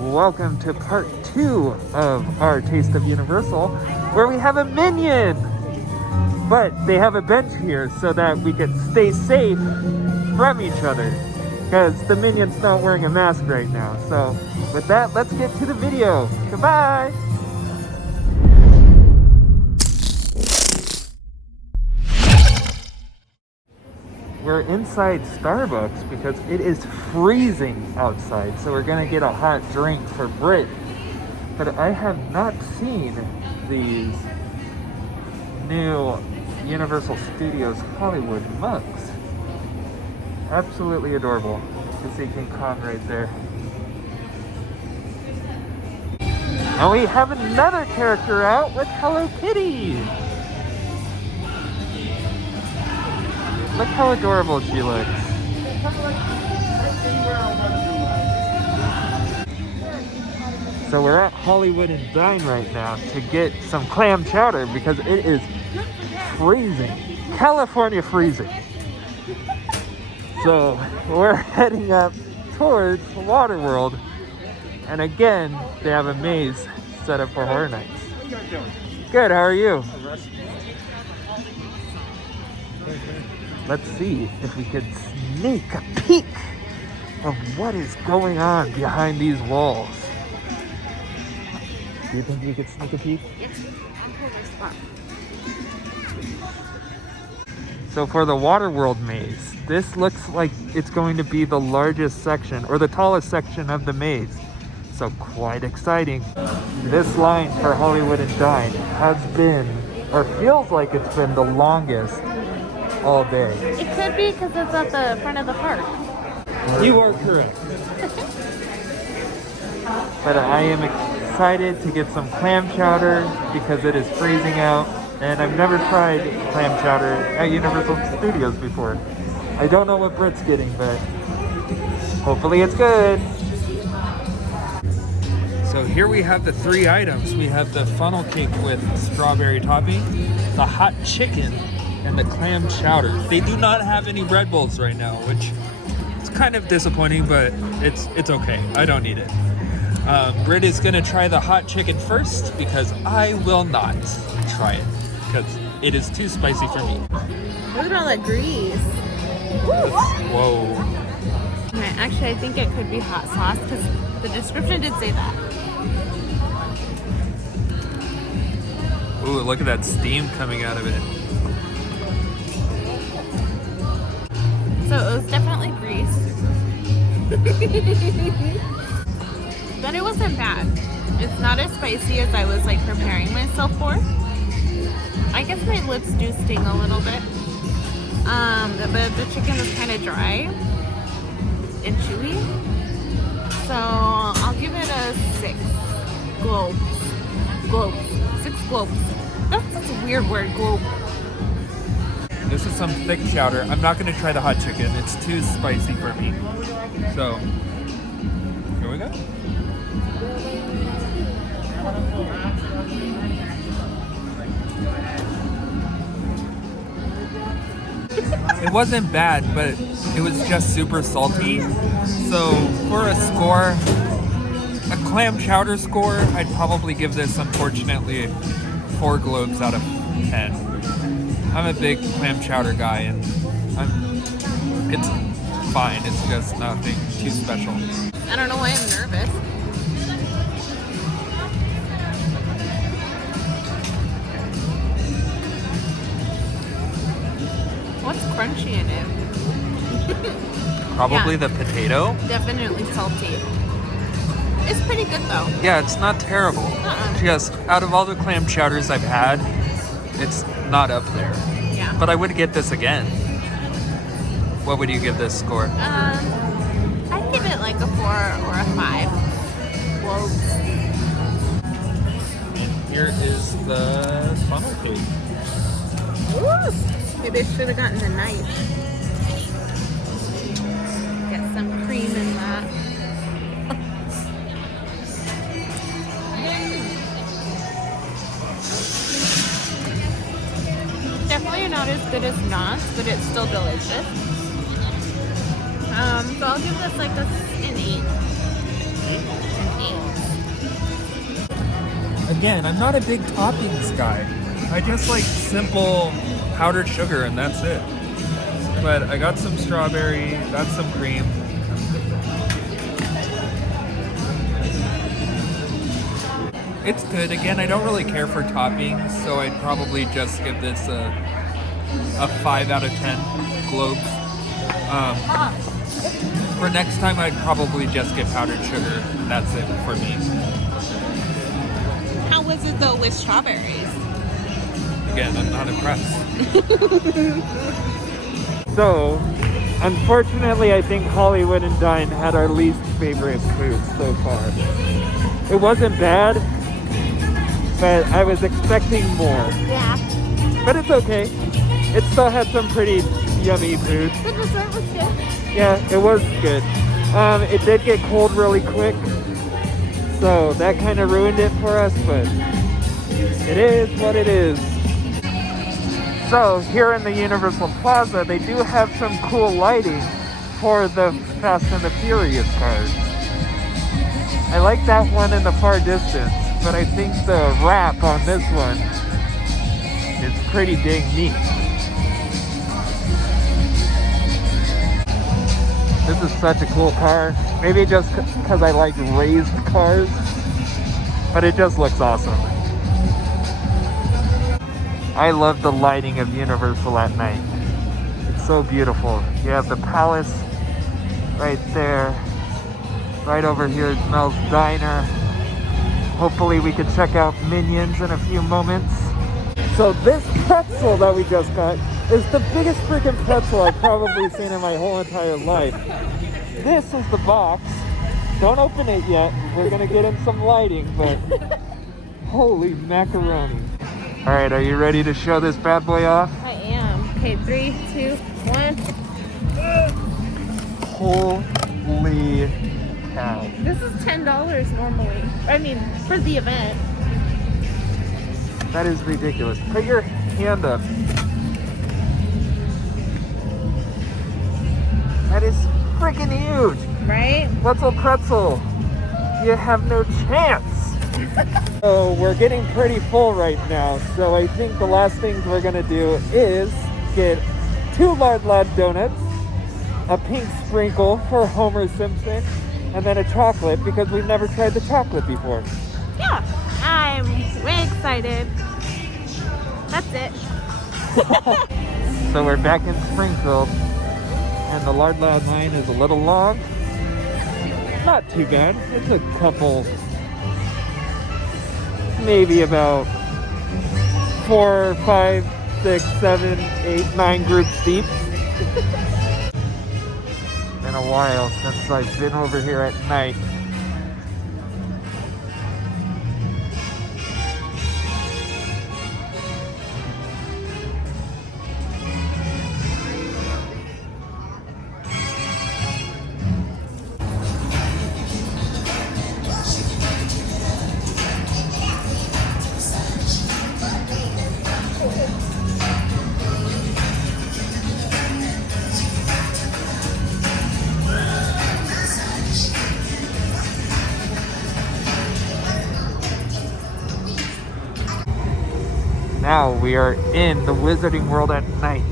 Welcome to part 2 of our Taste of Universal, where we have a Minion! But they have a bench here so that we can stay safe from each other, because the Minion's not wearing a mask right now. So with that, let's get to the video. Goodbye! We're inside Starbucks because it is freezing outside, so we're gonna get a hot drink for Brit. But I have not seen these new Universal Studios Hollywood mugs. Absolutely adorable. You can see King Kong right there. And we have another character out with Hello Kitty. Look how adorable she looks. So we're at Hollywood and Dine right now to get some clam chowder because it is freezing. California freezing. So we're heading up towards WaterWorld. And again, they have a maze set up for Horror Nights. Good, how are you? Let's see if we could sneak a peek of what is going on behind these walls. Do you think we could sneak a peek? So for the WaterWorld maze, this looks like it's going to be the largest section or the tallest section of the maze. So quite exciting. This line for Hollywood and Dine has been, or feels like it's been, the longest all day. It could be because it's at the front of the park. You are correct. But I am excited to get some clam chowder because it is freezing out, and I've never tried clam chowder at Universal Studios before. I don't know what Brit's getting, but hopefully it's good. So here we have the 3 items. We have the funnel cake with strawberry topping, the hot chicken, and the clam chowder. They do not have any Red Bulls right now, which is kind of disappointing, but it's okay. I don't need it. Brit is gonna try the hot chicken first because I will not try it because it is too spicy for me. Look at all that grease. Whoa. Okay, actually, I think it could be hot sauce because the description did say that. Ooh, look at that steam coming out of it. So it was definitely grease. But it wasn't bad. It's not as spicy as I was like preparing myself for. I guess my lips do sting a little bit. But the chicken is kind of dry and chewy. So I'll give it a 6 globes. 6 globes. That's such a weird word, globe. This is some thick chowder. I'm not going to try the hot chicken. It's too spicy for me. So, here we go. It wasn't bad, but it was just super salty. So, for a score, a clam chowder score, I'd probably give this, unfortunately, 4 globes out of 10. I'm a big clam chowder guy, and it's fine. It's just nothing too special. I don't know why I'm nervous. What's crunchy in it? Probably Yeah. the potato. Definitely salty. It's pretty good though. Yeah, it's not terrible. Just out of all the clam chowders I've had, it's not up there. Yeah. But I would get this again. What would you give this score? I'd give it like a 4 or a 5. Globes. Here is the funnel cake. Ooh. Maybe I should have gotten the knife. Get some cream in that. Definitely not as good as Knott's, but it's still delicious. So I'll give this like an 8. An 8. again, I'm not a big toppings guy. I just like simple powdered sugar and that's it. But I got some strawberry, got some cream. It's good. Again, I don't really care for toppings, so I'd probably just give this a 5 out of 10 globes. For next time, I'd probably just get powdered sugar. That's it for me. How was it though with strawberries? Again, I'm not impressed. So, unfortunately, I think Hollywood and Dine had our least favorite food so far. It wasn't bad, but I was expecting more. Yeah. But it's okay. It still had some pretty yummy food. The dessert was good. Yeah, it was good. It did get cold really quick, so that kind of ruined it for us, but it is what it is. So here in the Universal Plaza, they do have some cool lighting for the Fast and the Furious cars. I like that one in the far distance, but I think the wrap on this one is pretty dang neat. This is such a cool car. Maybe just because I like raised cars, but it just looks awesome. I love the lighting of Universal at night. It's so beautiful. You have the palace right there. Right over here is Mel's Diner. Hopefully we can check out Minions in a few moments. So this pretzel that we just got is the biggest freaking pretzel I've probably seen in my whole entire life. This is the box. Don't open it yet. We're gonna get in some lighting, but holy macaroni. All right, are you ready to show this bad boy off? I am. Okay, 3, 2, 1. Holy cow. This is $10 normally. I mean, for the event. That is ridiculous. Put your hand up. That is freaking huge. Right? What's a pretzel? You have no chance. So we're getting pretty full right now. So I think the last things we're gonna do is get 2 Lard Lad donuts, a pink sprinkle for Homer Simpson, and then a chocolate because we've never tried the chocolate before. Yeah. I'm way excited. That's it. So we're back in Springfield, and the Lard Lad line is a little long. Not too bad. It's a couple, maybe about 4, 5, 6, 7, 8, 9 groups deep. Been a while since I've been over here at night. Now we are in the Wizarding World at night.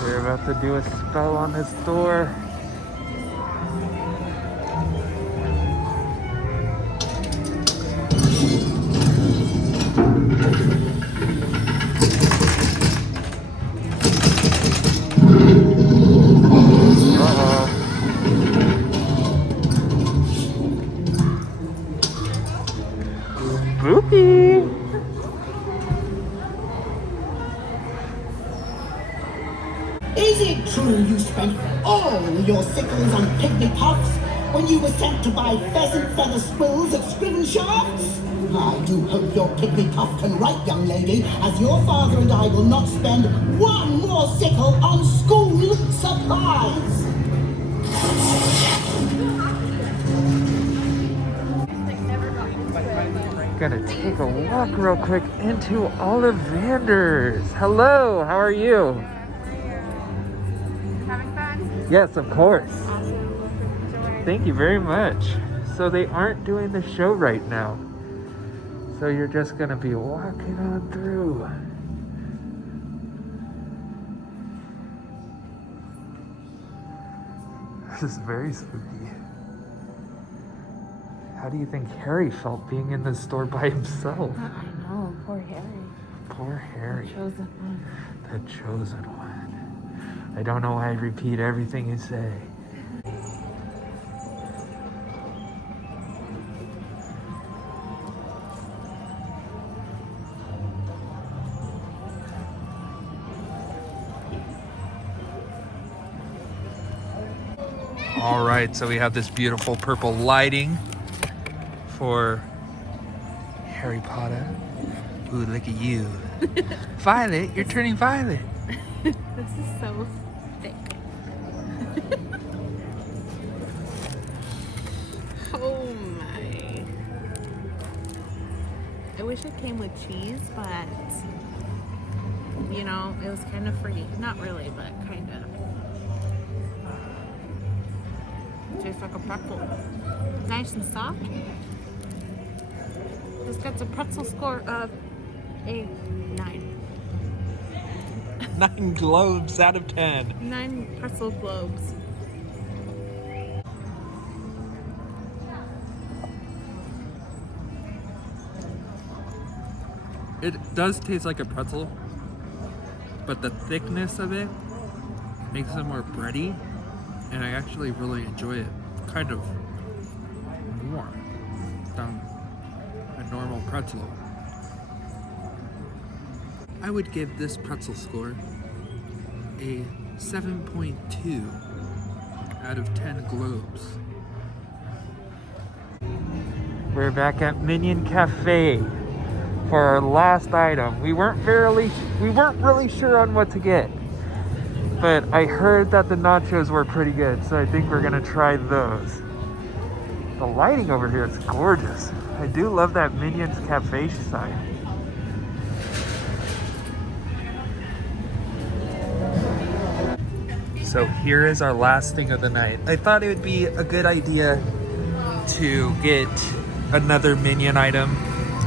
They're about to do a spell on this door. Spooky! Is it true you spent all your sickles on pygmy puffs when you were sent to buy pheasant feather spills at Scriven Shafts? I do hope your pygmy puff can write, young lady, as your father and I will not spend one more sickle on school supplies. Gonna take a walk real quick into Ollivanders. Hello, how are you? Yes, of course. Thank you very much. So they aren't doing the show right now. So you're just gonna be walking on through. This is very spooky. How do you think Harry felt being in the store by himself? I know, poor Harry. Poor Harry. The chosen one. The chosen one. I don't know why I repeat everything you say. All right, so we have this beautiful purple lighting for Harry Potter. Ooh, look at you. Violet, you're turning violet. This is so thick. Oh my. I wish it came with cheese, but you know, it was kind of free. Not really, but kind of. Tastes like a pretzel. Nice and soft. This gets a pretzel score of a 9. 9 globes out of 10. 9 pretzel globes. It does taste like a pretzel, but the thickness of it makes it more bready, and I actually really enjoy it kind of more than a normal pretzel. I would give this pretzel score a 7.2 out of 10 globes. We're back at Minion Cafe for our last item. We weren't really sure on what to get, but I heard that the nachos were pretty good, so I think we're gonna try those. The lighting over here is gorgeous. I do love that Minions Cafe sign. So here is our last thing of the night. I thought it would be a good idea to get another Minion item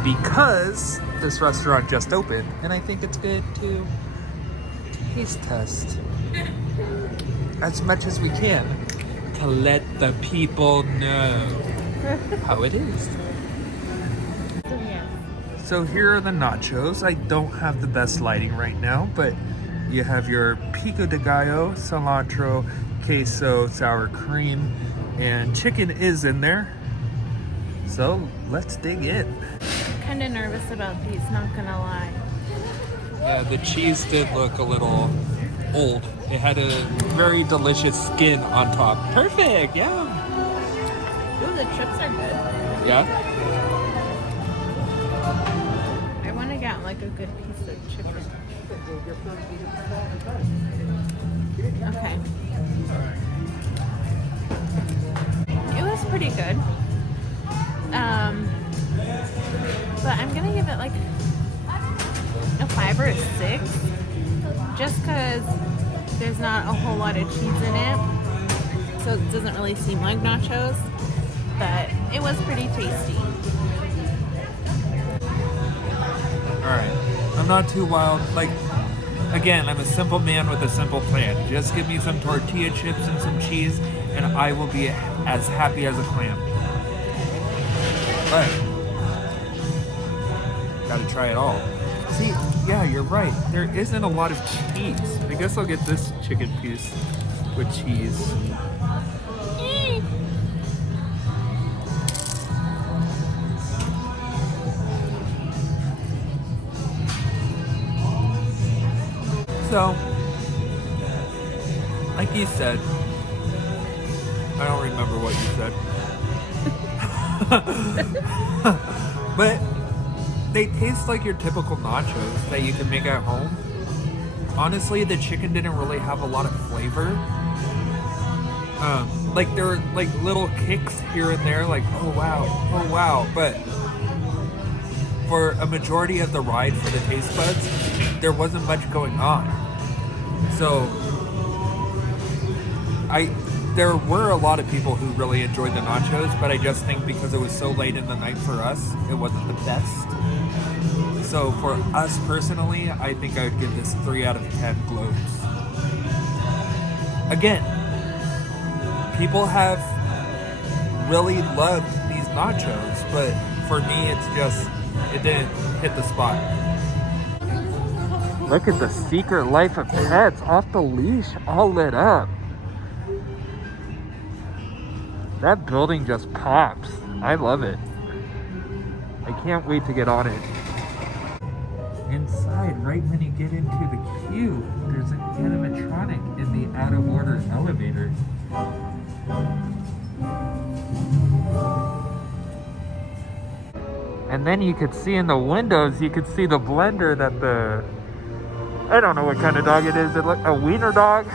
because this restaurant just opened, and I think it's good to taste test as much as we can to let the people know how it is. So here are the nachos. I don't have the best lighting right now, but you have your pico de gallo, cilantro, queso, sour cream, and chicken is in there. So let's dig in. I'm kind of nervous about these, not gonna lie. Yeah, the cheese did look a little old. It had a very delicious skin on top. Perfect, yeah. Ooh, the chips are good. Yeah? I want to get like a good piece of chicken. Okay. It was pretty good. But I'm gonna give it like a 5 or a 6, just because there's not a whole lot of cheese in it, so it doesn't really seem like nachos, but it was pretty tasty. Alright, I'm not too wild. Like, again, I'm a simple man with a simple plan. Just give me some tortilla chips and some cheese, and I will be as happy as a clam. But gotta try it all. See, yeah, you're right. There isn't a lot of cheese. I guess I'll get this chicken piece with cheese. So, like you said, I don't remember what you said. But they taste like your typical nachos that you can make at home. Honestly, the chicken didn't really have a lot of flavor. Like there were like little kicks here and there, like oh wow. But for a majority of the ride for the taste buds, there wasn't much going on. So There were a lot of people who really enjoyed the nachos, but I just think because it was so late in the night for us, it wasn't the best. So for us personally, I think I would give this 3 out of 10 globes. Again, people have really loved these nachos, but for me, it didn't hit the spot. Look at the Secret Life of Pets off the leash, all lit up. That building just pops. I love it. I can't wait to get on it. Inside, right when you get into the queue, there's an animatronic in the out-of-order elevator. And then you could see in the windows, you could see the blender that I don't know what kind of dog it is. It looks a wiener dog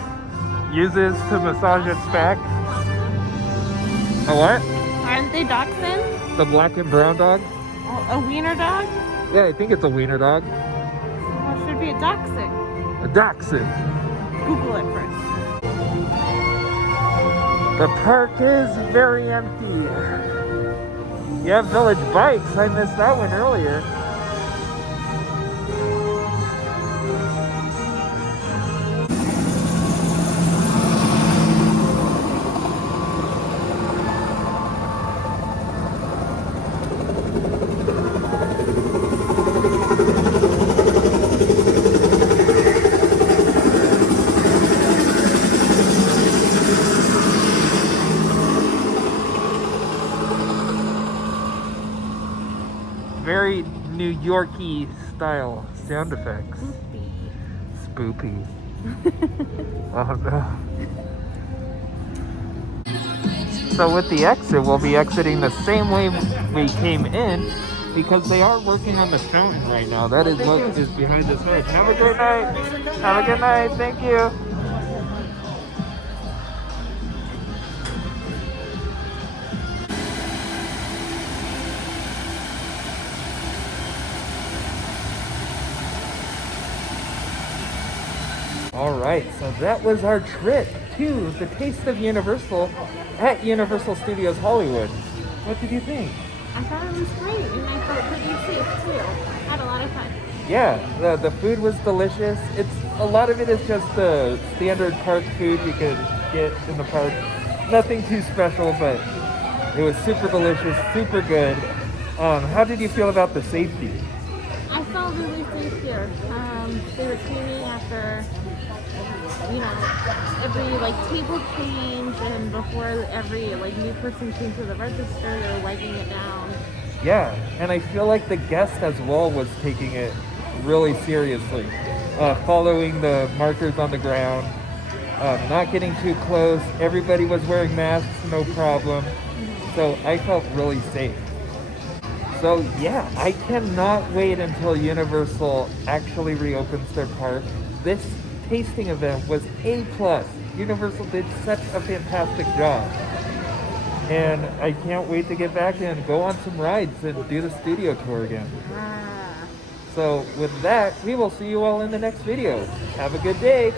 uses to massage its back. A what? Aren't they dachshund? The black and brown dog? Oh, a wiener dog? Yeah, I think it's a wiener dog. Well, it should be a dachshund. A dachshund. Google it first. The park is very empty. You have Village Bikes. I missed that one earlier. Very New Yorkie style sound effects. Spoopy. Oh no. So with the exit, we'll be exiting the same way we came in because they are working on the fountain right now. That is what is behind this hood. Have a great night. Have a good night. Thank you. Alright, so that was our trip to the Taste of Universal at Universal Studios Hollywood. What did you think? I thought it was great, and I felt pretty safe too. I had a lot of fun. Yeah, the food was delicious. A lot of it is just the standard park food you could get in the park. Nothing too special, but it was super delicious, super good. How did you feel about the safety? I felt really safe here. They were cleaning after, every table change, and before every new person came to the register, they were wiping it down. Yeah, and I feel like the guest as well was taking it really seriously, following the markers on the ground, not getting too close. Everybody was wearing masks, no problem. So I felt really safe. So yeah, I cannot wait until Universal actually reopens their park. This tasting event was A+. Universal did such a fantastic job. And I can't wait to get back and go on some rides and do the studio tour again. So with that, we will see you all in the next video. Have a good day.